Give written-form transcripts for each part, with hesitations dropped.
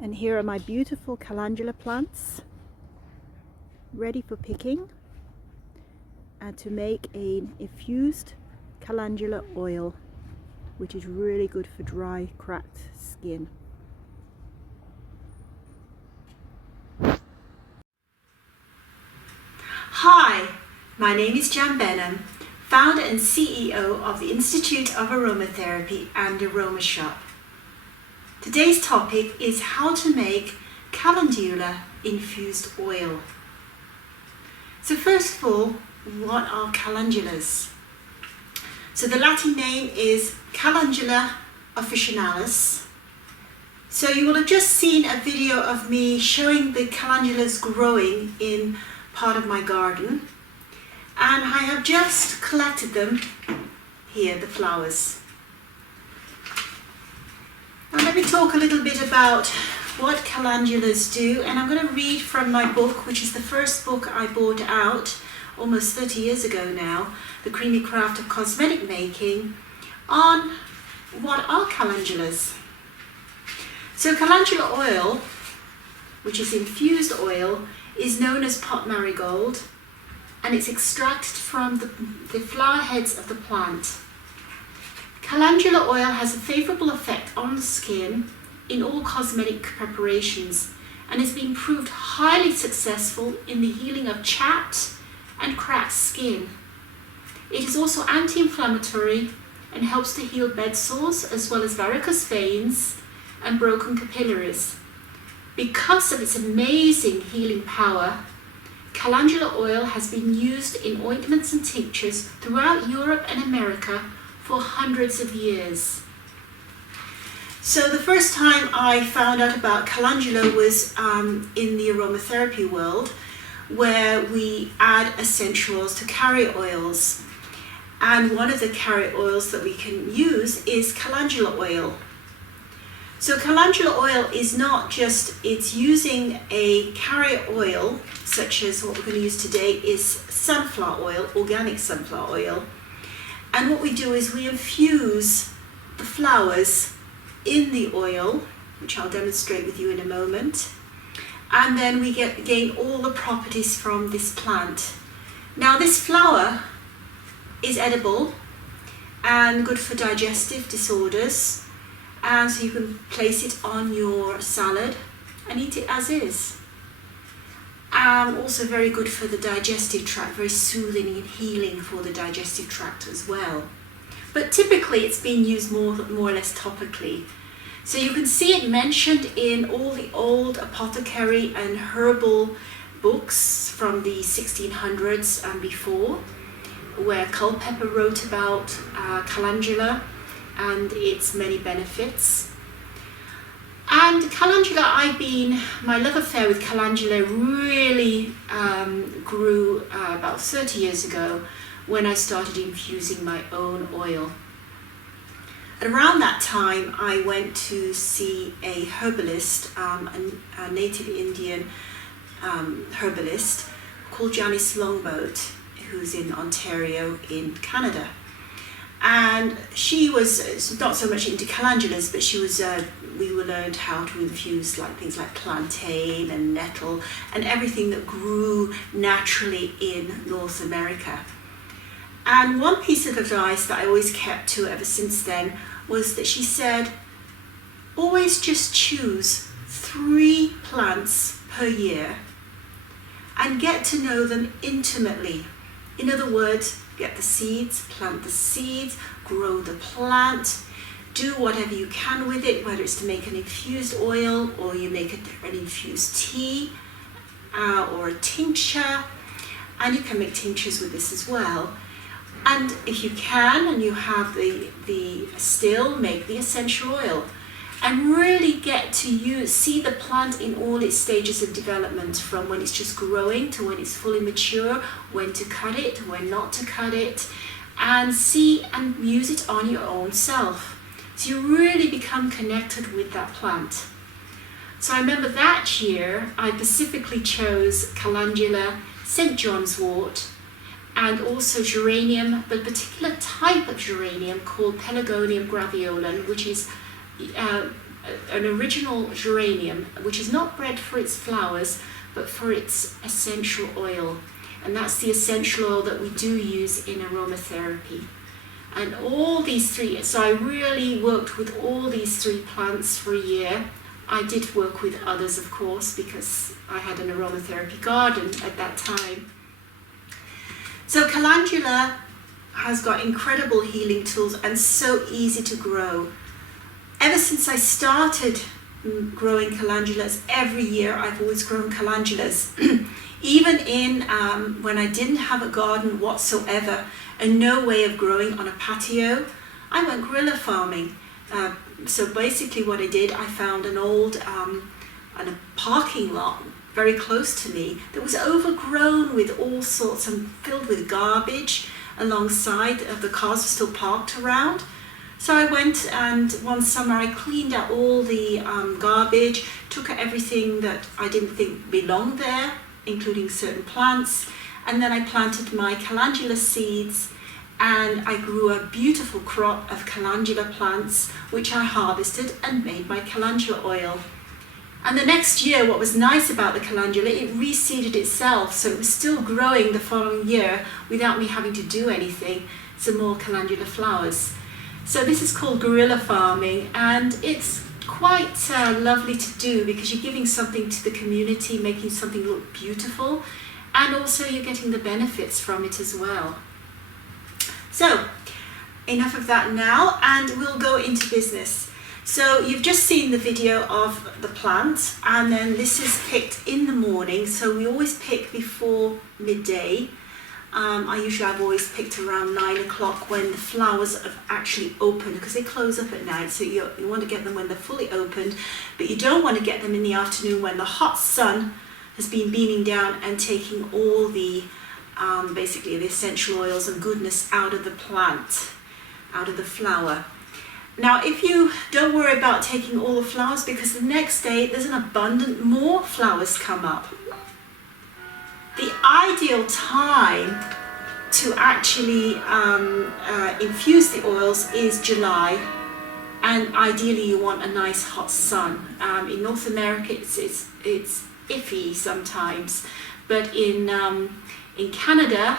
And here are my beautiful calendula plants ready for picking and to make an infused calendula oil, which is really good for dry, cracked skin. Hi, my name is Jan Benham, founder and CEO of the Institute of Aromatherapy and Aroma Shop. Today's topic is how to make Calendula Infused Oil. So first of all, what are calendulas? So the Latin name is Calendula officinalis. So you will have just seen a video of me showing the calendulas growing in part of my garden, and I have just collected them here, the flowers. Now let me talk a little bit about what calendulas do, and I'm going to read from my book, which is the first book I bought out almost 30 years ago now, The Creamy Craft of Cosmetic Making, on what are calendulas. So calendula oil, which is infused oil, is known as pot marigold, and it's extracted from the flower heads of the plant. Calendula oil has a favourable effect on the skin in all cosmetic preparations and has been proved highly successful in the healing of chapped and cracked skin. It is also anti-inflammatory and helps to heal bed sores as well as varicose veins and broken capillaries. Because of its amazing healing power, calendula oil has been used in ointments and tinctures throughout Europe and America for hundreds of years. So the first time I found out about calendula was in the aromatherapy world, where we add essential oils to carrier oils. And one of the carrier oils that we can use is calendula oil. So calendula oil is not just, it's using a carrier oil, such as what we're going to use today is sunflower oil, organic sunflower oil. And what we do is we infuse the flowers in the oil, which I'll demonstrate with you in a moment. And then we gain all the properties from this plant. Now this flower is edible and good for digestive disorders. And so you can place it on your salad and eat it as is. Also very good for the digestive tract, very soothing and healing for the digestive tract as well. But typically it's being used more or less topically. So you can see it mentioned in all the old apothecary and herbal books from the 1600s and before, where Culpeper wrote about calendula and its many benefits. And calendula, my love affair with calendula really grew about 30 years ago when I started infusing my own oil. And around that time I went to see a herbalist, a native Indian herbalist called Janice Longboat, who's in Ontario in Canada. And she was not so much into calendulas, but she was, we learned how to infuse things like plantain and nettle and everything that grew naturally in North America. And one piece of advice that I always kept to ever since then was that she said, always just choose 3 plants per year and get to know them intimately. In other words, get the seeds, plant the seeds, grow the plant, do whatever you can with it, whether it's to make an infused oil or you make an infused tea or a tincture, and you can make tinctures with this as well. And if you can and you have the still, make the essential oil and really get to see the plant in all its stages of development, from when it's just growing to when it's fully mature, when to cut it, when not to cut it, and see and use it on your own self. So you really become connected with that plant. So I remember that year I specifically chose calendula, St. John's wort, and also geranium, but a particular type of geranium called Pelargonium graveolens, which is an original geranium, which is not bred for its flowers, but for its essential oil. And that's the essential oil that we do use in aromatherapy. And all these three, so I really worked with all these three plants for a year. I did work with others, of course, because I had an aromatherapy garden at that time. So calendula has got incredible healing tools and so easy to grow. Ever since I started growing calendulas, every year I've always grown calendulas. Even in when I didn't have a garden whatsoever and no way of growing on a patio, I went guerrilla farming. So basically what I did, I found an old a parking lot very close to me that was overgrown with all sorts and filled with garbage alongside of the cars were still parked around. So I went, and one summer I cleaned out all the garbage, took out everything that I didn't think belonged there, including certain plants, and then I planted my calendula seeds, and I grew a beautiful crop of calendula plants which I harvested and made my calendula oil. And the next year, what was nice about the calendula, it reseeded itself, so it was still growing the following year without me having to do anything, some more calendula flowers. So this is called guerrilla farming, and it's quite lovely to do because you're giving something to the community, making something look beautiful, and also you're getting the benefits from it as well. So enough of that now, and we'll go into business. So you've just seen the video of the plant, and then this is picked in the morning. So we always pick before midday. I've always picked around 9 o'clock when the flowers have actually opened, because they close up at night. So you want to get them when they're fully opened, but you don't want to get them in the afternoon when the hot sun has been beaming down and taking all the basically the essential oils and goodness out of the plant, out of the flower. Now, if you don't worry about taking all the flowers, because the next day there's an abundant more flowers come up. The ideal time to actually infuse the oils is July, and ideally you want a nice hot sun. In North America it's iffy sometimes, but in Canada,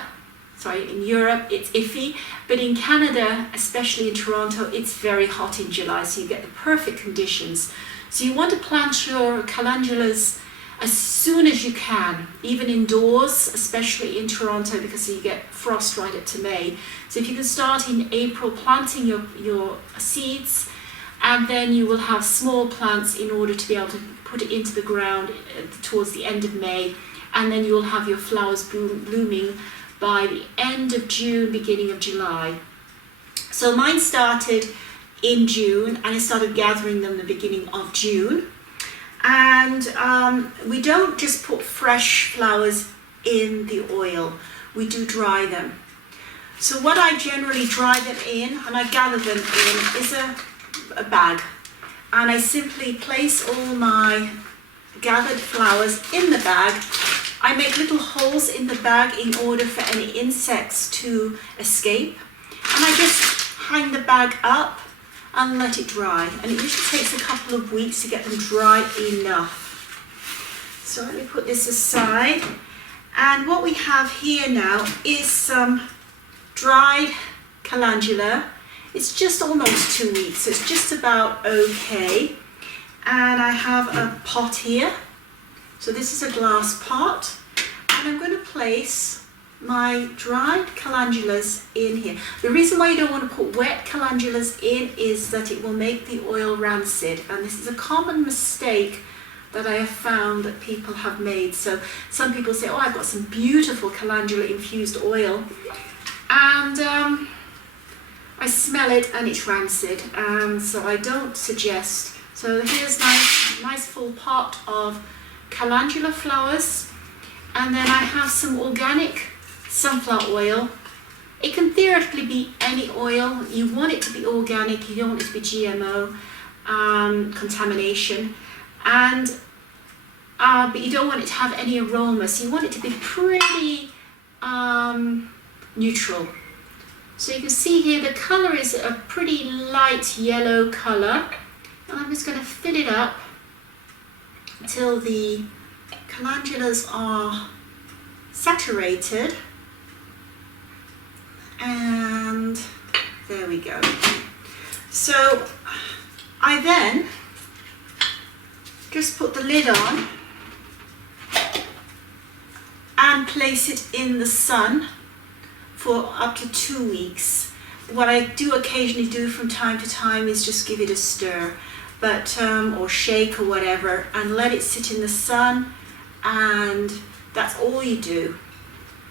in Europe it's iffy, but in Canada, especially in Toronto, it's very hot in July, so you get the perfect conditions. So you want to plant your calendulas as soon as you can, even indoors, especially in Toronto, because you get frost right up to May. So if you can start in April planting your seeds, and then you will have small plants in order to be able to put it into the ground towards the end of May, and then you'll have your flowers blooming by the end of June, beginning of July. So mine started in June, and I started gathering them the beginning of June. And we don't just put fresh flowers in the oil, we do dry them. So what I generally dry them in, and I gather them in, is a bag. And I simply place all my gathered flowers in the bag. I make little holes in the bag in order for any insects to escape. And I just hang the bag up and let it dry. And it usually takes a couple of weeks to get them dry enough. So let me put this aside. And what we have here now is some dried calendula. It's just almost 2 weeks, so it's just about okay. And I have a pot here. So this is a glass pot, and I'm going to place my dried calendulas in here. The reason why you don't want to put wet calendulas in is that it will make the oil rancid, and this is a common mistake that I have found that people have made. So some people say, oh, I've got some beautiful calendula infused oil, and I smell it and it's rancid, so I don't suggest. So here's nice full pot of calendula flowers, and then I have some organic sunflower oil. It can theoretically be any oil. You want it to be organic, you don't want it to be GMO contamination, and but you don't want it to have any aroma, so you want it to be pretty neutral. So you can see here the colour is a pretty light yellow colour. And I'm just going to fill it up until the calendulas are saturated. And there we go. So I then just put the lid on and place it in the sun for up to 2 weeks. What I do occasionally do from time to time is just give it a stir, but or shake or whatever, and let it sit in the sun, and that's all you do.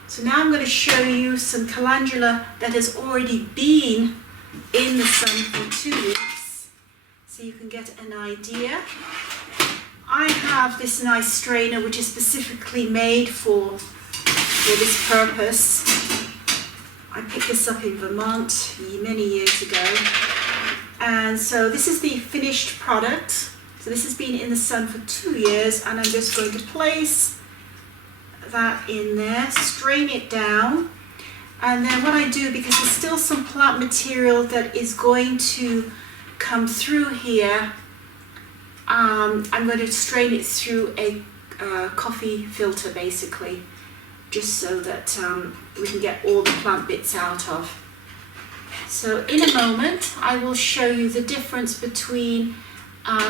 So now I'm going to show you some calendula that has already been in the sun for 2 weeks, so you can get an idea. I have this nice strainer which is specifically made for this purpose. I picked this up in Vermont many years ago. And so this is the finished product. So this has been in the sun for 2 years, and I'm just going to place that in there, strain it down. And then what I do, because there's still some plant material that is going to come through here, I'm going to strain it through a coffee filter basically, just so that we can get all the plant bits out of. So in a moment I will show you the difference between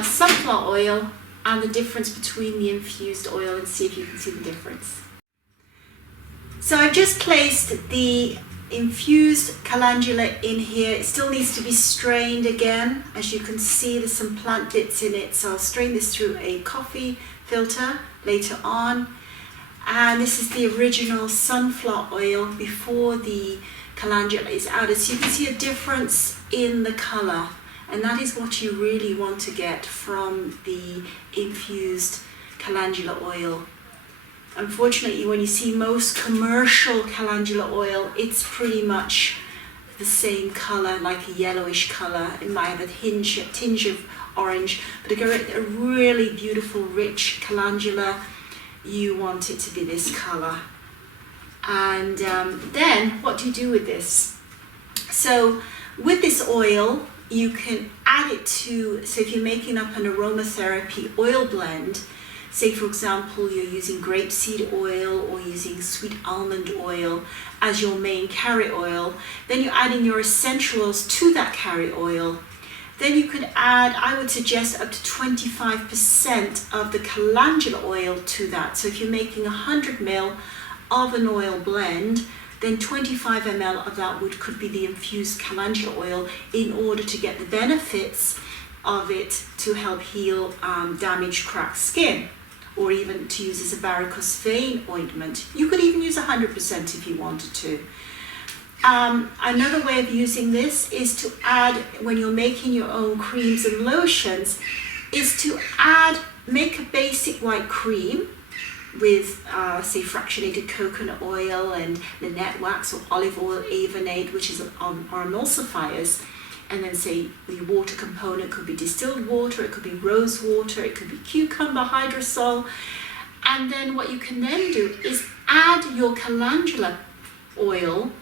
sunflower oil and the difference between the infused oil, and see if you can see the difference. So I've just placed the infused calendula in here. It still needs to be strained again. As you can see, there's some plant bits in it, so I'll strain this through a coffee filter later on. And this is the original sunflower oil before the calendula is added. So you can see a difference in the colour, and that is what you really want to get from the infused calendula oil. Unfortunately, when you see most commercial calendula oil, it's pretty much the same colour, like a yellowish colour. It might have a tinge of orange, but to get a really beautiful, rich calendula, you want it to be this colour. And then what do you do with this? So with this oil, you can add it to, so if you're making up an aromatherapy oil blend, say for example you're using grapeseed oil or using sweet almond oil as your main carry oil, then you're adding your essential oils to that carry oil. Then you could add, I would suggest, up to 25% of the calendula oil to that. So if you're making 100 ml of an oil blend, then 25 ml of that could be the infused calendula oil, in order to get the benefits of it to help heal damaged, cracked skin, or even to use as a varicose vein ointment. You could even use 100% if you wanted to. Another way of using this is to add, when you're making your own creams and lotions, is to make a basic white cream with say fractionated coconut oil and Lynette wax or olive oil avonate, which is are emulsifiers, and then say the water component could be distilled water, it could be rose water, it could be cucumber hydrosol. And then what you can then do is add your calendula oil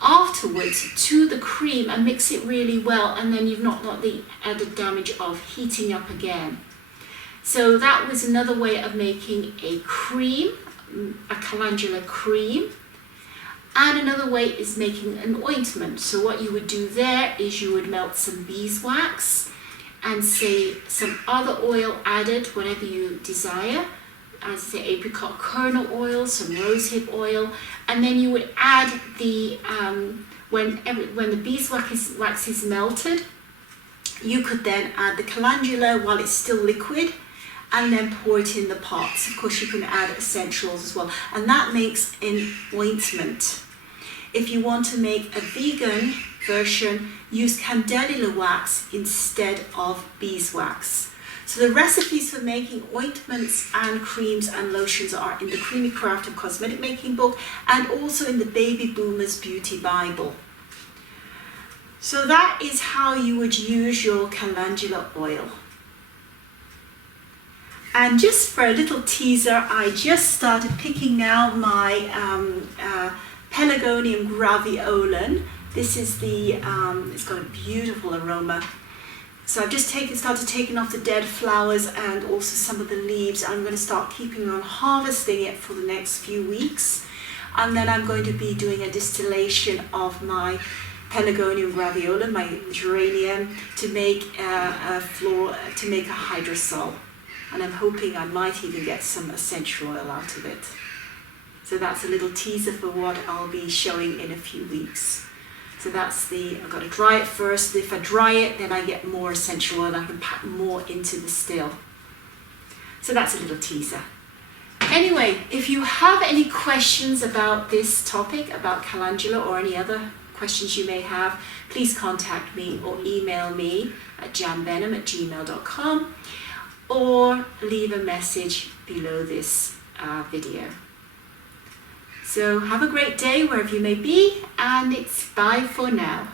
afterwards to the cream and mix it really well, and then you've not got the added damage of heating up again. So that was another way of making a cream, a calendula cream. And another way is making an ointment. So what you would do there is you would melt some beeswax and say some other oil added, whatever you desire, as say apricot kernel oil, some rosehip oil, and then you would add the when the beeswax is melted, you could then add the calendula while it's still liquid, and then pour it in the pots. Of course, you can add essentials as well, and that makes an ointment. If you want to make a vegan version, use Calendula wax instead of beeswax. So the recipes for making ointments and creams and lotions are in the Creamy Craft of Cosmetic Making book, and also in the Baby Boomers Beauty Bible. So that is how you would use your calendula oil. And just for a little teaser, I just started picking now my Pelargonium graveolens. This is the, it's got a beautiful aroma. So I've just started taking off the dead flowers and also some of the leaves. I'm going to start keeping on harvesting it for the next few weeks. And then I'm going to be doing a distillation of my Pelargonium graviola, my geranium, to make a hydrosol. And I'm hoping I might even get some essential oil out of it. So that's a little teaser for what I'll be showing in a few weeks. So I've got to dry it first. If I dry it, then I get more essential oil and I can pack more into the still. So that's a little teaser. Anyway, if you have any questions about this topic, about calendula or any other questions you may have, please contact me or email me at janbenham@gmail.com or leave a message below this video. So have a great day wherever you may be, and it's bye for now.